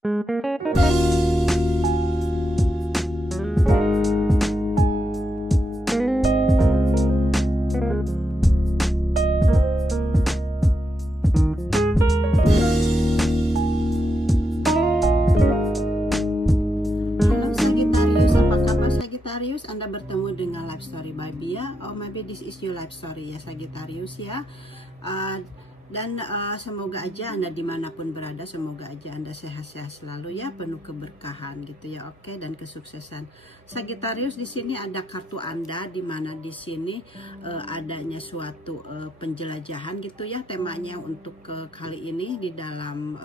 Anda bertemu dengan Life Story by Bia. Oh, maybe this is your life story ya Sagittarius ya. Semoga aja Anda dimanapun berada, semoga aja Anda sehat-sehat selalu ya, penuh keberkahan gitu ya, oke, dan kesuksesan. Sagittarius, di sini ada kartu Anda, di mana di sini adanya suatu penjelajahan gitu ya, temanya untuk kali ini di dalam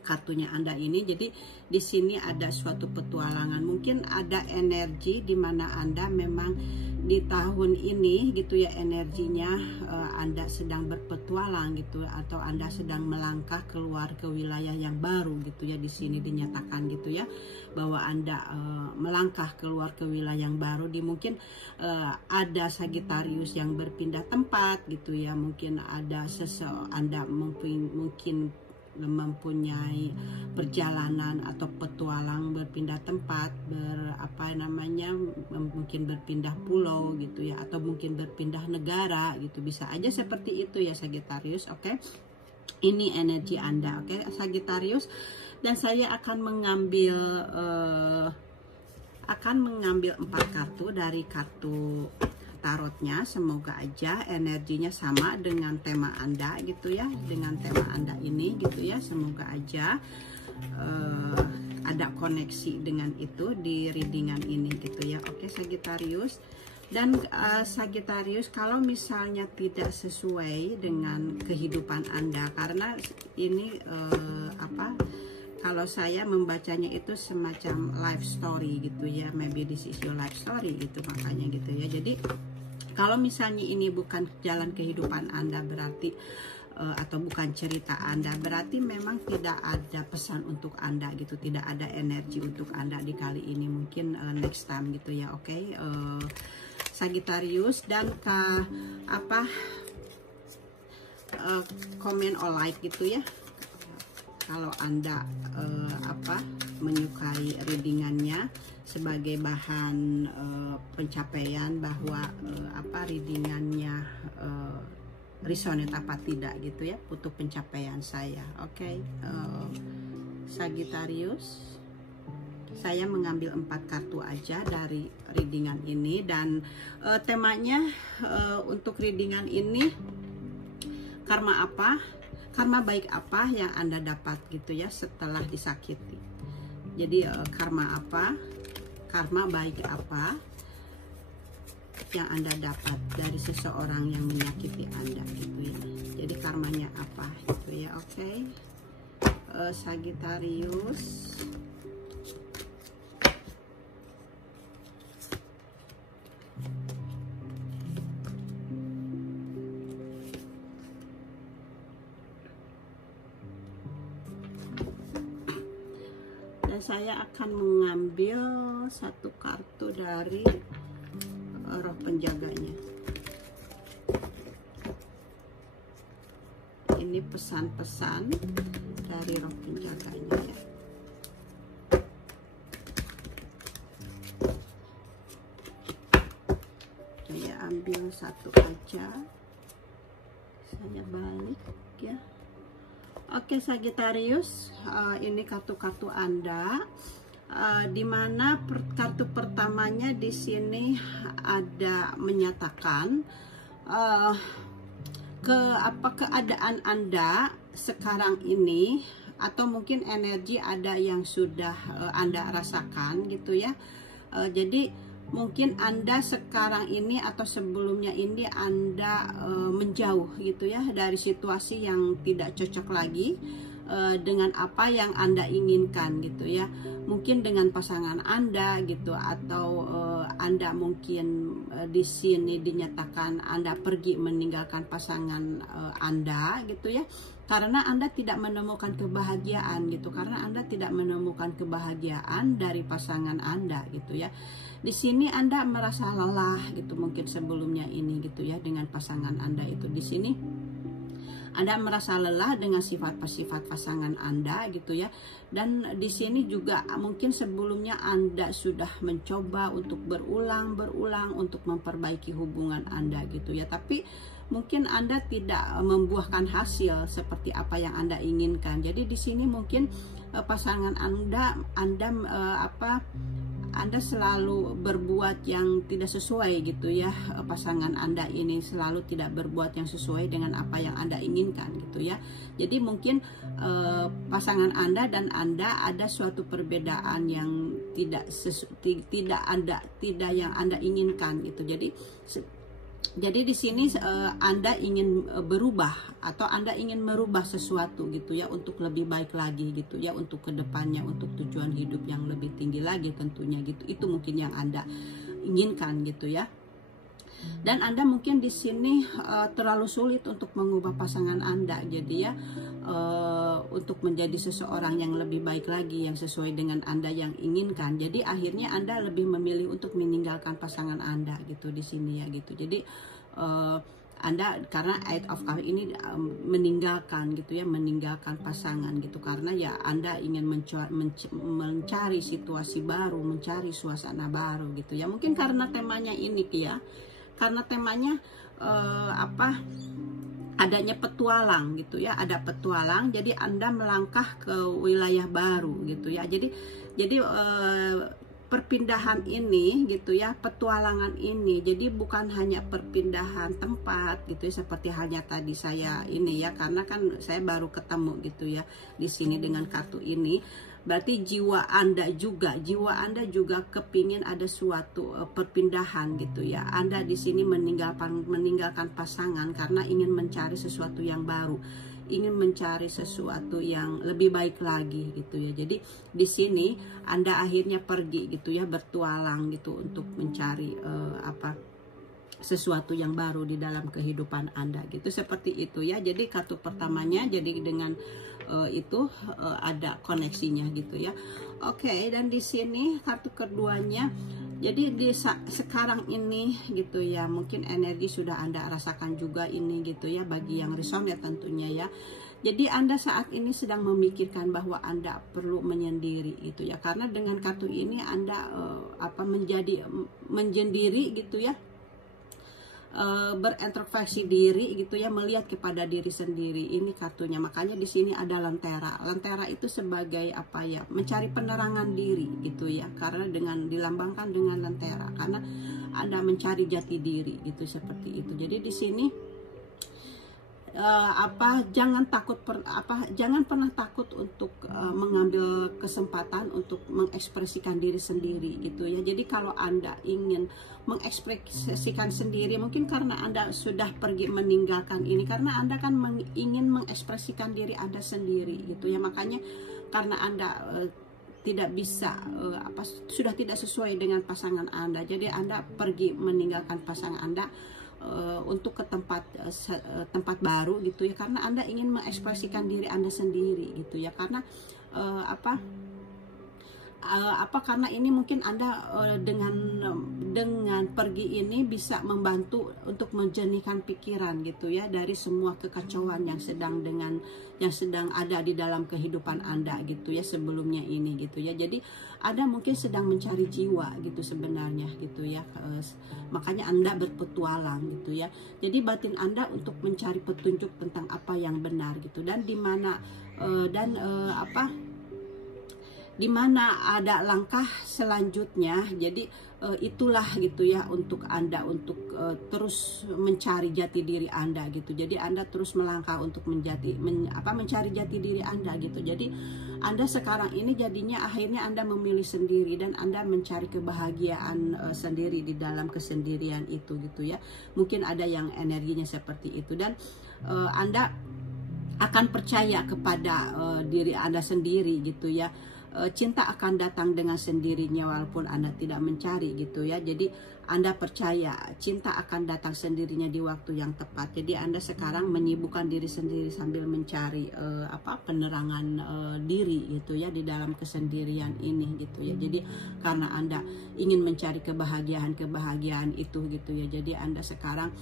kartunya Anda ini. Jadi di sini ada suatu petualangan, mungkin ada energi di mana Anda memang di tahun ini gitu ya, energinya Anda sedang berpetualang gitu, atau Anda sedang melangkah keluar ke wilayah yang baru gitu ya. Di sini dinyatakan gitu ya, bahwa Anda melangkah keluar ke wilayah yang baru. Mungkin ada Sagittarius yang berpindah tempat gitu ya, mungkin ada Anda mungkin mempunyai perjalanan atau petualang berpindah tempat, mungkin berpindah pulau gitu ya, atau mungkin berpindah negara gitu, bisa aja seperti itu ya Sagittarius, oke. Ini energi Anda, oke Sagittarius, dan saya akan mengambil 4 kartu dari kartu tarotnya. Semoga aja energinya sama dengan tema Anda gitu ya, dengan tema Anda ini gitu ya. Semoga aja ada koneksi dengan itu di readingan ini gitu ya, oke Sagittarius. Dan Sagittarius, kalau misalnya tidak sesuai dengan kehidupan Anda, karena ini kalau saya membacanya itu semacam life story gitu ya, maybe this is your life story gitu, makanya gitu ya. Jadi kalau misalnya ini bukan jalan kehidupan Anda, berarti atau bukan cerita Anda, berarti memang tidak ada pesan untuk Anda gitu, tidak ada energi untuk Anda di kali ini. Mungkin next time gitu ya, oke Sagittarius. Dan comment or like gitu ya, kalau Anda menyukai readingannya sebagai bahan pencapaian, bahwa readingannya resonate apa tidak gitu ya, untuk pencapaian saya, oke Sagittarius. Saya mengambil 4 kartu aja dari readingan ini, dan temanya untuk readingan ini, karma apa, karma baik apa yang Anda dapat gitu ya setelah disakiti. Jadi karma apa, karma baik apa yang Anda dapat dari seseorang yang menyakiti Anda gitu ya. Jadi karmanya apa gitu ya, oke Sagittarius. Saya akan mengambil 1 kartu dari roh penjaganya. Ini pesan-pesan dari roh penjaganya ya. Saya ambil 1 aja, saya balik ya. Oke Sagittarius, ini kartu-kartu Anda, dimana kartu pertamanya di sini ada menyatakan keadaan Anda sekarang ini, atau mungkin energi ada yang sudah Anda rasakan gitu ya. Jadi mungkin Anda sekarang ini atau sebelumnya ini Anda menjauh gitu ya dari situasi yang tidak cocok lagi dengan apa yang Anda inginkan gitu ya. Mungkin dengan pasangan Anda gitu, atau Anda mungkin di sini dinyatakan Anda pergi meninggalkan pasangan Anda gitu ya. Karena Anda tidak menemukan kebahagiaan gitu, karena Anda tidak menemukan kebahagiaan dari pasangan Anda gitu ya. Di sini Anda merasa lelah gitu, mungkin sebelumnya ini gitu ya, dengan pasangan Anda itu. Di sini Anda merasa lelah dengan sifat-sifat pasangan Anda gitu ya. Dan di sini juga mungkin sebelumnya Anda sudah mencoba untuk berulang untuk memperbaiki hubungan Anda gitu ya. Tapi mungkin Anda tidak membuahkan hasil seperti apa yang Anda inginkan. Jadi di sini mungkin pasangan Anda selalu berbuat yang tidak sesuai gitu ya. Pasangan Anda ini selalu tidak berbuat yang sesuai dengan apa yang Anda inginkan gitu ya. Jadi mungkin pasangan Anda dan Anda ada suatu perbedaan yang tidak yang Anda inginkan gitu. Jadi di sini Anda ingin berubah atau Anda ingin merubah sesuatu gitu ya, untuk lebih baik lagi gitu ya, untuk kedepannya, untuk tujuan hidup yang lebih tinggi lagi tentunya gitu. Itu mungkin yang Anda inginkan gitu ya. Dan Anda mungkin di sini terlalu sulit untuk mengubah pasangan Anda, jadi ya untuk menjadi seseorang yang lebih baik lagi, yang sesuai dengan Anda yang inginkan. Jadi akhirnya Anda lebih memilih untuk meninggalkan pasangan Anda gitu di sini ya gitu. Jadi Anda karena Eight of Cups ini meninggalkan gitu ya, meninggalkan pasangan gitu, karena ya Anda ingin mencari situasi baru, mencari suasana baru gitu ya. Mungkin karena temanya ini ya, karena temanya adanya petualang gitu ya, ada petualang, jadi Anda melangkah ke wilayah baru gitu ya. Jadi perpindahan ini gitu ya, petualangan ini jadi bukan hanya perpindahan tempat gitu ya, seperti halnya tadi saya ini ya, karena kan saya baru ketemu gitu ya di sini dengan kartu ini. Berarti jiwa Anda juga kepingin ada suatu perpindahan gitu ya. Anda di sini meninggalkan pasangan karena ingin mencari sesuatu yang baru, ingin mencari sesuatu yang lebih baik lagi gitu ya. Jadi di sini Anda akhirnya pergi gitu ya, bertualang gitu untuk mencari sesuatu yang baru di dalam kehidupan Anda gitu, seperti itu ya. Jadi kartu pertamanya jadi dengan itu ada koneksinya gitu ya. Oke, dan di sini kartu keduanya, jadi sekarang ini gitu ya, mungkin energi sudah Anda rasakan juga ini gitu ya, bagi yang resonate tentunya ya. Jadi Anda saat ini sedang memikirkan bahwa Anda perlu menyendiri gitu ya, karena dengan kartu ini Anda menjendiri gitu ya, berintrospeksi diri gitu ya, melihat kepada diri sendiri. Ini kartunya, makanya di sini ada lentera. Lentera itu sebagai apa ya, mencari penerangan diri gitu ya, karena dengan dilambangkan dengan lentera, karena Anda mencari jati diri gitu, seperti itu. Jadi di sini jangan pernah takut untuk mengambil kesempatan untuk mengekspresikan diri sendiri gitu ya. Jadi kalau Anda ingin mengekspresikan sendiri, mungkin karena Anda sudah pergi meninggalkan ini, karena Anda kan ingin mengekspresikan diri Anda sendiri gitu ya. Makanya karena Anda tidak bisa sudah tidak sesuai dengan pasangan Anda, jadi Anda pergi meninggalkan pasangan Anda untuk ke tempat baru gitu ya, karena Anda ingin mengekspresikan diri Anda sendiri gitu ya. Karena karena ini mungkin Anda dengan pergi ini bisa membantu untuk menjernihkan pikiran gitu ya, dari semua kekacauan yang sedang ada di dalam kehidupan Anda gitu ya sebelumnya ini gitu ya. Jadi Anda mungkin sedang mencari jiwa gitu sebenarnya gitu ya, makanya Anda berpetualang gitu ya. Jadi batin Anda untuk mencari petunjuk tentang apa yang benar gitu, dan di mana ada langkah selanjutnya. Jadi itulah gitu ya, untuk Anda untuk terus mencari jati diri Anda gitu. Jadi Anda terus melangkah untuk mencari jati diri Anda gitu. Jadi Anda sekarang ini jadinya akhirnya Anda memilih sendiri, dan Anda mencari kebahagiaan sendiri di dalam kesendirian itu gitu ya. Mungkin ada yang energinya seperti itu, dan Anda akan percaya kepada diri Anda sendiri gitu ya. cinta akan datang dengan sendirinya walaupun Anda tidak mencari gitu ya. Jadi Anda percaya cinta akan datang sendirinya di waktu yang tepat. Jadi Anda sekarang menyibukkan diri sendiri sambil mencari penerangan diri gitu ya di dalam kesendirian ini gitu ya. Jadi karena Anda ingin mencari kebahagiaan itu gitu ya. Jadi Anda sekarang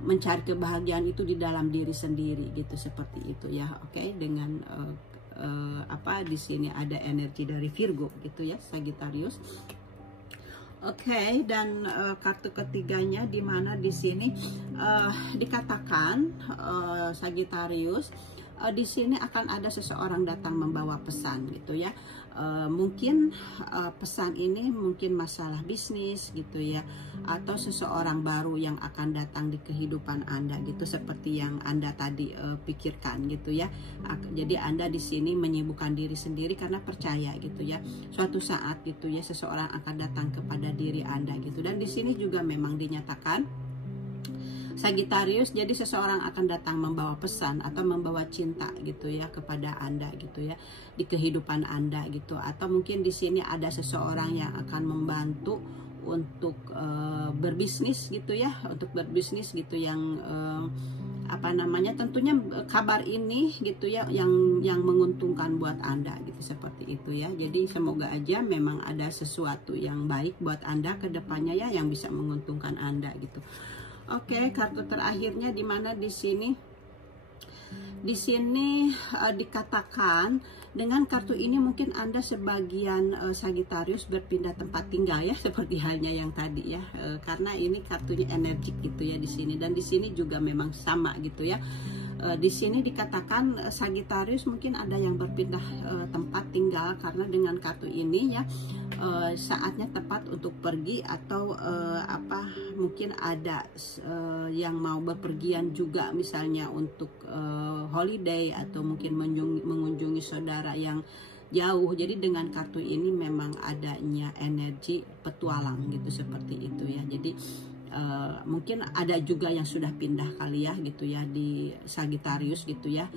mencari kebahagiaan itu di dalam diri sendiri gitu, seperti itu ya. Oke, dengan di sini ada energi dari Virgo gitu ya, Sagittarius. Oke, dan kartu ketiganya di mana di sini dikatakan Sagittarius, di sini akan ada seseorang datang membawa pesan gitu ya. Mungkin pesan ini mungkin masalah bisnis gitu ya, atau seseorang baru yang akan datang di kehidupan Anda gitu, seperti yang Anda tadi pikirkan gitu ya. Jadi Anda di sini menyibukkan diri sendiri karena percaya gitu ya, suatu saat gitu ya seseorang akan datang kepada diri Anda gitu. Dan di sini juga memang dinyatakan Sagittarius, jadi seseorang akan datang membawa pesan atau membawa cinta gitu ya kepada Anda gitu ya, di kehidupan Anda gitu. Atau mungkin di sini ada seseorang yang akan membantu untuk berbisnis gitu ya, untuk berbisnis gitu, yang tentunya kabar ini gitu ya yang menguntungkan buat Anda gitu, seperti itu ya. Jadi semoga aja memang ada sesuatu yang baik buat Anda ke depannya ya, yang bisa menguntungkan Anda gitu. Oke, kartu terakhirnya di mana di sini dikatakan dengan kartu ini mungkin Anda sebagian Sagittarius berpindah tempat tinggal ya, seperti halnya yang tadi ya, karena ini kartunya energik gitu ya di sini. Dan di sini juga memang sama gitu ya. Di sini dikatakan Sagittarius mungkin ada yang berpindah tempat tinggal karena dengan kartu ini ya, saatnya tepat untuk pergi, atau mungkin ada yang mau bepergian juga, misalnya untuk holiday atau mungkin mengunjungi saudara yang jauh. Jadi dengan kartu ini memang adanya energi petualang gitu, seperti itu ya. Jadi mungkin ada juga yang sudah pindah kali ya gitu ya di Sagittarius gitu ya.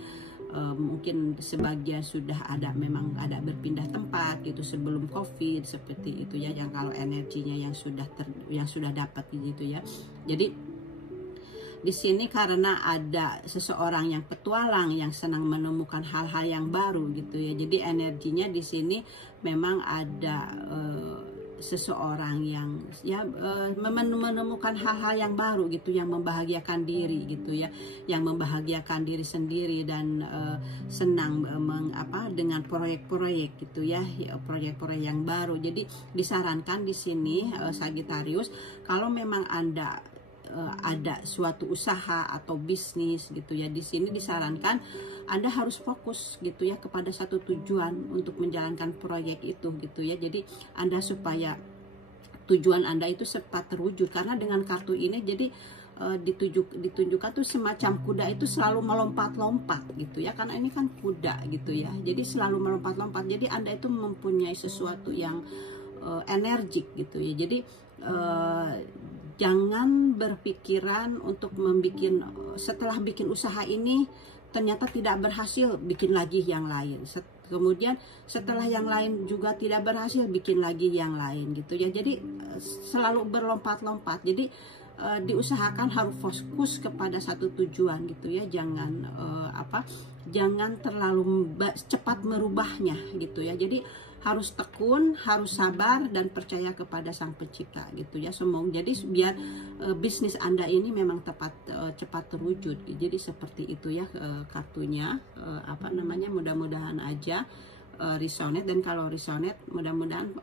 Mungkin sebagian sudah ada, memang ada berpindah tempat gitu sebelum COVID, seperti itu ya, yang kalau energinya yang sudah dapat gitu ya. Jadi di sini karena ada seseorang yang petualang, yang senang menemukan hal-hal yang baru gitu ya. Jadi energinya di sini memang ada seseorang yang ya menemukan hal-hal yang baru gitu, yang membahagiakan diri gitu ya, yang membahagiakan diri sendiri dan senang dengan proyek-proyek gitu ya, proyek-proyek yang baru. Jadi disarankan di sini Sagittarius, kalau memang Anda ada suatu usaha atau bisnis gitu ya, di sini disarankan Anda harus fokus gitu ya kepada satu tujuan untuk menjalankan proyek itu gitu ya. Jadi Anda supaya tujuan Anda itu cepat terwujud, karena dengan kartu ini jadi ditunjukkan tuh semacam kuda itu selalu melompat-lompat gitu ya, karena ini kan kuda gitu ya, jadi selalu melompat-lompat. Jadi Anda itu mempunyai sesuatu yang energik gitu ya. Jadi jangan berpikiran untuk setelah bikin usaha ini ternyata tidak berhasil, bikin lagi yang lain. Kemudian setelah yang lain juga tidak berhasil, bikin lagi yang lain gitu ya. Jadi selalu berlompat-lompat. Jadi diusahakan harus fokus kepada satu tujuan gitu ya. Jangan terlalu cepat merubahnya gitu ya. Jadi harus tekun, harus sabar dan percaya kepada Sang Pencipta gitu ya. Semoga jadi biar bisnis Anda ini memang cepat terwujud. Jadi seperti itu ya kartunya. Mudah-mudahan aja resonate, dan kalau resonate mudah-mudahan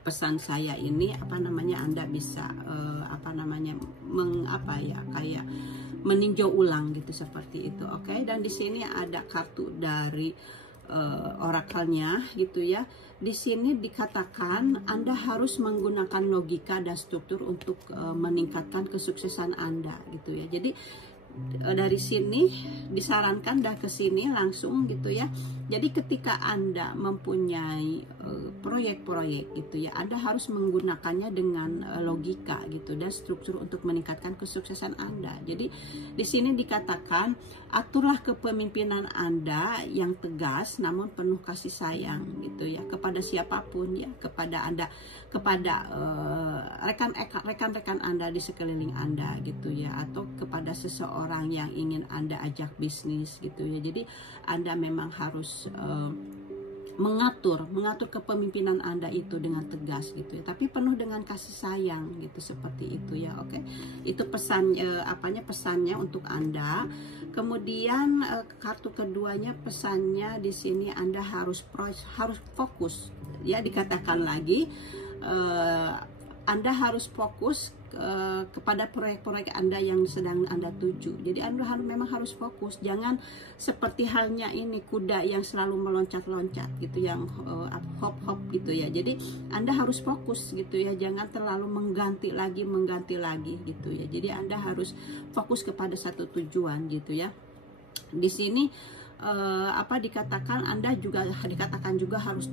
pesan saya ini Anda bisa kayak meninjau ulang gitu, seperti itu. Oke, dan di sini ada kartu dari orakelnya gitu ya. Di sini dikatakan Anda harus menggunakan logika dan struktur untuk meningkatkan kesuksesan Anda gitu ya. Jadi dari sini disarankan dah ke sini langsung gitu ya. Jadi ketika Anda mempunyai proyek-proyek gitu ya, Anda harus menggunakannya dengan logika gitu dan struktur untuk meningkatkan kesuksesan Anda. Jadi di sini dikatakan, aturlah kepemimpinan Anda yang tegas namun penuh kasih sayang gitu ya, kepada siapapun ya, kepada Anda, kepada rekan-rekan Anda di sekeliling Anda gitu ya, atau kepada seseorang yang ingin Anda ajak bisnis gitu ya. Jadi Anda memang harus mengatur kepemimpinan Anda itu dengan tegas gitu ya, tapi penuh dengan kasih sayang gitu, seperti itu ya. Oke, itu pesan pesannya untuk Anda. Kemudian kartu keduanya, pesannya di sini Anda harus fokus ya, dikatakan lagi Anda harus fokus kepada proyek-proyek Anda yang sedang Anda tuju. Jadi Anda memang harus fokus, jangan seperti halnya ini kuda yang selalu meloncat-loncat gitu, yang hop-hop gitu ya. Jadi Anda harus fokus gitu ya, jangan terlalu mengganti lagi gitu ya. Jadi Anda harus fokus kepada satu tujuan gitu ya. Di sini dikatakan Anda juga harus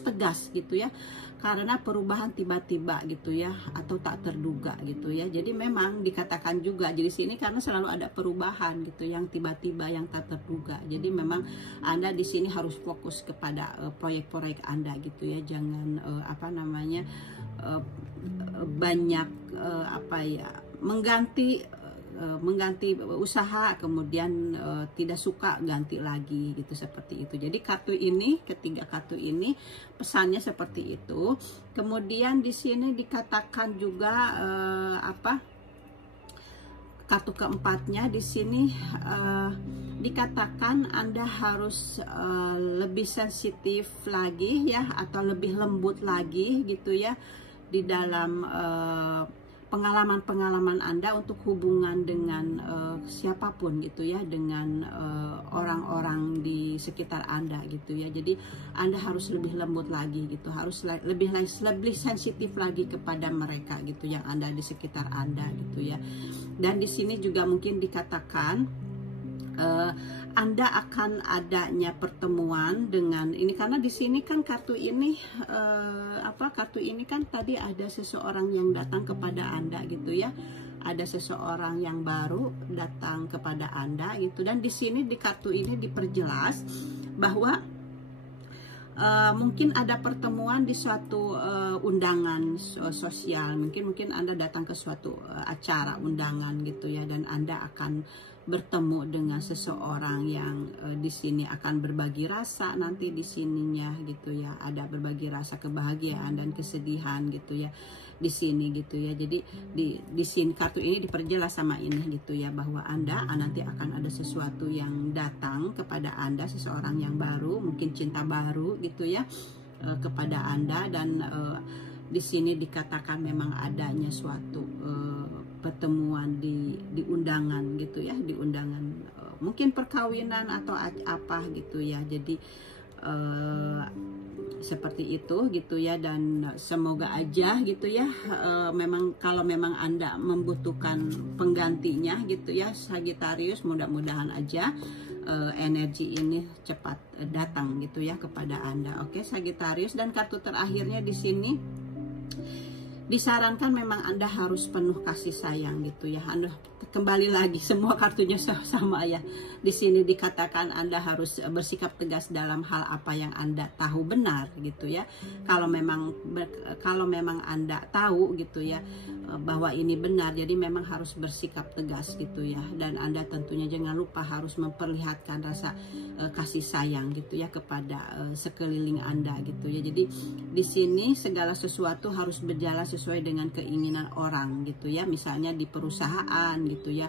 tegas gitu ya, karena perubahan tiba-tiba gitu ya, atau tak terduga gitu ya. Jadi memang dikatakan juga di sini karena selalu ada perubahan gitu, yang tiba-tiba, yang tak terduga. Jadi memang Anda di sini harus fokus kepada proyek-proyek Anda gitu ya, jangan banyak mengganti usaha, kemudian tidak suka ganti lagi gitu, seperti itu. Jadi ketiga kartu ini pesannya seperti itu. Kemudian di sini dikatakan juga kartu keempatnya di sini dikatakan Anda harus lebih sensitif lagi ya, atau lebih lembut lagi gitu ya, di dalam pengalaman Anda untuk hubungan dengan siapapun gitu ya, dengan orang-orang di sekitar Anda gitu ya. Jadi Anda harus lebih lembut lagi gitu, harus lebih sensitif lagi kepada mereka gitu, yang ada di sekitar Anda gitu ya. Dan di sini juga mungkin dikatakan Anda akan adanya pertemuan dengan ini, karena di sini kan kartu ini kan tadi ada seseorang yang datang kepada Anda gitu ya, ada seseorang yang baru datang kepada Anda gitu. Dan di sini di kartu ini diperjelas bahwa mungkin ada pertemuan di suatu undangan sosial, mungkin Anda datang ke suatu acara undangan gitu ya, dan Anda akan bertemu dengan seseorang yang di sini akan berbagi rasa nanti di sininya gitu ya, ada berbagi rasa kebahagiaan dan kesedihan gitu ya di sini gitu ya. Jadi di sini kartu ini diperjelas sama ini gitu ya, bahwa Anda nanti akan ada sesuatu yang datang kepada Anda, seseorang yang baru, mungkin cinta baru gitu ya, kepada Anda. Dan di sini dikatakan memang adanya suatu pertemuan di undangan gitu ya, di undangan mungkin perkawinan atau apa gitu ya. Jadi seperti itu gitu ya, dan semoga aja gitu ya, memang kalau memang Anda membutuhkan penggantinya gitu ya, Sagittarius, mudah-mudahan aja energi ini cepat datang gitu ya kepada Anda. Oke, Sagittarius. Dan kartu terakhirnya di sini disarankan memang Anda harus penuh kasih sayang gitu ya. Anda kembali lagi semua kartunya sama ya. Di sini dikatakan Anda harus bersikap tegas dalam hal apa yang Anda tahu benar gitu ya. Kalau memang Anda tahu gitu ya bahwa ini benar, jadi memang harus bersikap tegas gitu ya. Dan Anda tentunya jangan lupa harus memperlihatkan rasa kasih sayang gitu ya kepada sekeliling Anda gitu ya. Jadi di sini segala sesuatu harus berjalan sesuai dengan keinginan orang gitu ya. Misalnya di perusahaan gitu ya,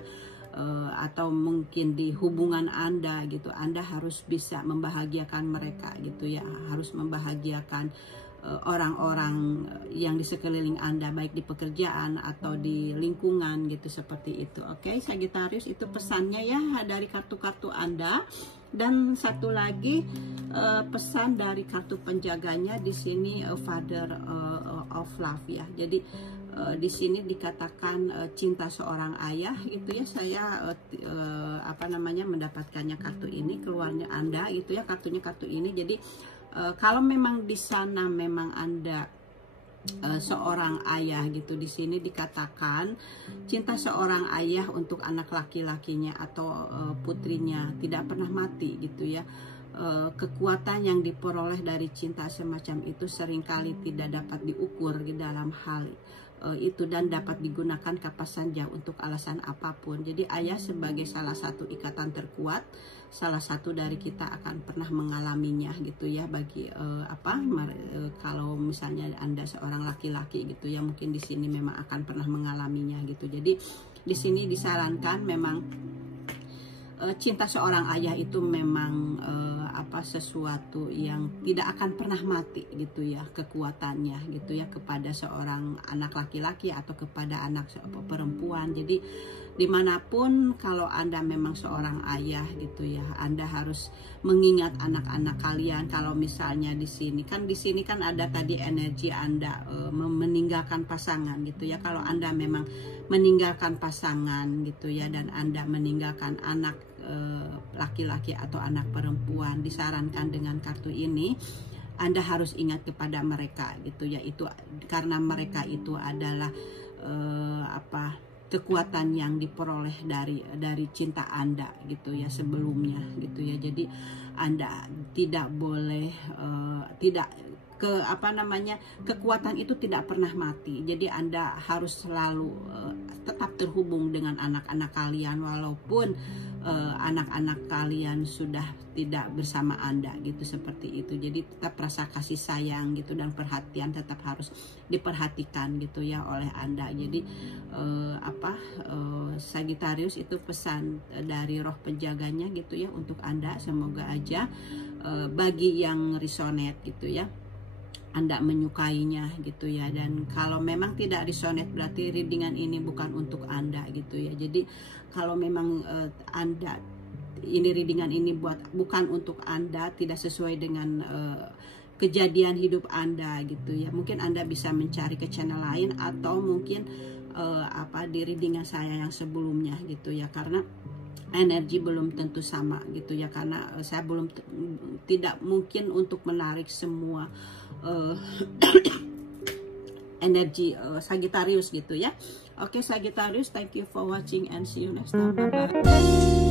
atau mungkin di hubungan Anda gitu, Anda harus bisa membahagiakan mereka gitu ya, harus membahagiakan orang-orang yang di sekeliling Anda, baik di pekerjaan atau di lingkungan gitu, seperti itu. Oke, Sagittarius, itu pesannya ya dari kartu-kartu Anda. Dan satu lagi pesan dari kartu penjaganya di sini, Father of Love ya. Jadi di sini dikatakan cinta seorang ayah gitu ya. Saya mendapatkannya kartu ini, keluarnya Anda gitu ya, kartunya kartu ini. Jadi kalau memang di sana memang Anda seorang ayah gitu, di sini dikatakan cinta seorang ayah untuk anak laki-lakinya atau putrinya tidak pernah mati gitu ya. Kekuatan yang diperoleh dari cinta semacam itu seringkali tidak dapat diukur di dalam hal itu, dan dapat digunakan kapan saja untuk alasan apapun. Jadi ayah sebagai salah satu ikatan terkuat, salah satu dari kita akan pernah mengalaminya gitu ya. Bagi kalau misalnya Anda seorang laki-laki gitu ya, mungkin di sini memang akan pernah mengalaminya gitu. Jadi di sini disarankan memang cinta seorang ayah itu memang sesuatu yang tidak akan pernah mati gitu ya, kekuatannya gitu ya, kepada seorang anak laki-laki atau kepada anak perempuan. Jadi dimanapun kalau Anda memang seorang ayah gitu ya, Anda harus mengingat anak-anak kalian. Kalau misalnya di sini kan ada tadi energi Anda meninggalkan pasangan gitu ya. Kalau Anda memang meninggalkan pasangan gitu ya, dan Anda meninggalkan anak laki-laki atau anak perempuan, disarankan dengan kartu ini Anda harus ingat kepada mereka gitu ya. Itu karena mereka itu adalah kekuatan yang diperoleh dari cinta Anda gitu ya sebelumnya gitu ya. Jadi Anda tidak boleh kekuatan itu tidak pernah mati. Jadi Anda harus selalu tetap terhubung dengan anak-anak kalian, walaupun anak-anak kalian sudah tidak bersama Anda gitu, seperti itu. Jadi tetap rasa kasih sayang gitu dan perhatian tetap harus diperhatikan gitu ya oleh Anda. Jadi Sagittarius, itu pesan dari roh penjaganya gitu ya untuk Anda. Semoga aja bagi yang resonate gitu ya, Anda menyukainya gitu ya. Dan kalau memang tidak resonate, berarti readingan ini bukan untuk Anda gitu ya. Jadi kalau memang Anda ini readingan ini bukan untuk Anda, tidak sesuai dengan kejadian hidup Anda gitu ya, mungkin Anda bisa mencari ke channel lain, atau mungkin di readingan saya yang sebelumnya gitu ya, karena energi belum tentu sama gitu ya, karena saya tidak mungkin untuk menarik semua energi Sagittarius gitu ya. Oke Sagittarius, thank you for watching and see you next time. Bye bye.